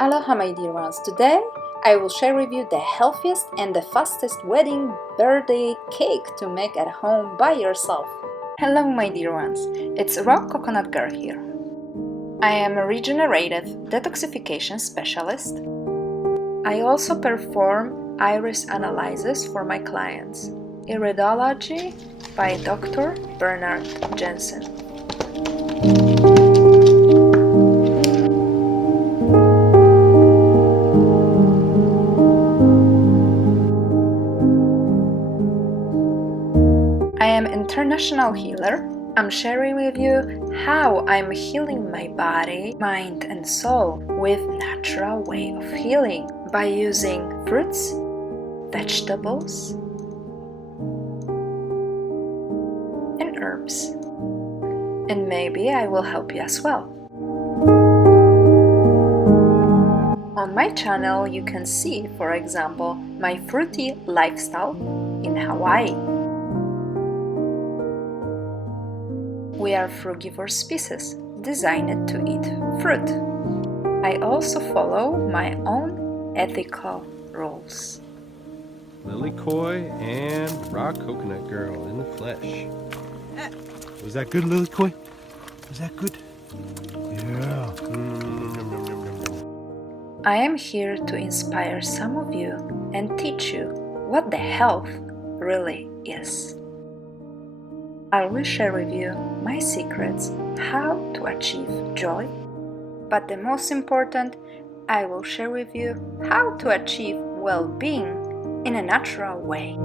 Aloha my dear ones, today I will share with you the healthiest and the fastest wedding birthday cake to make at home by yourself. Hello my dear ones, it's raw coconut girl here. I am a regenerative detoxification specialist. I also perform iris analysis for my clients. Iridology by Dr. Bernard Jensen. I am an international healer. I'm sharing with you how I'm healing my body, mind and soul with natural way of healing by using fruits, vegetables and herbs. And maybe I will help you as well. On my channel you can see, for example, my fruity lifestyle in Hawaii. We are frugivore species, designed to eat fruit. I also follow my own ethical rules. Lily Koi and raw coconut girl in the flesh. Was that good, Lily Koi? Was that good? Yeah. I am here to inspire some of you and teach you what the health really is. I will share with you my secrets how to achieve joy, but the most important, I will share with you how to achieve well-being in a natural way.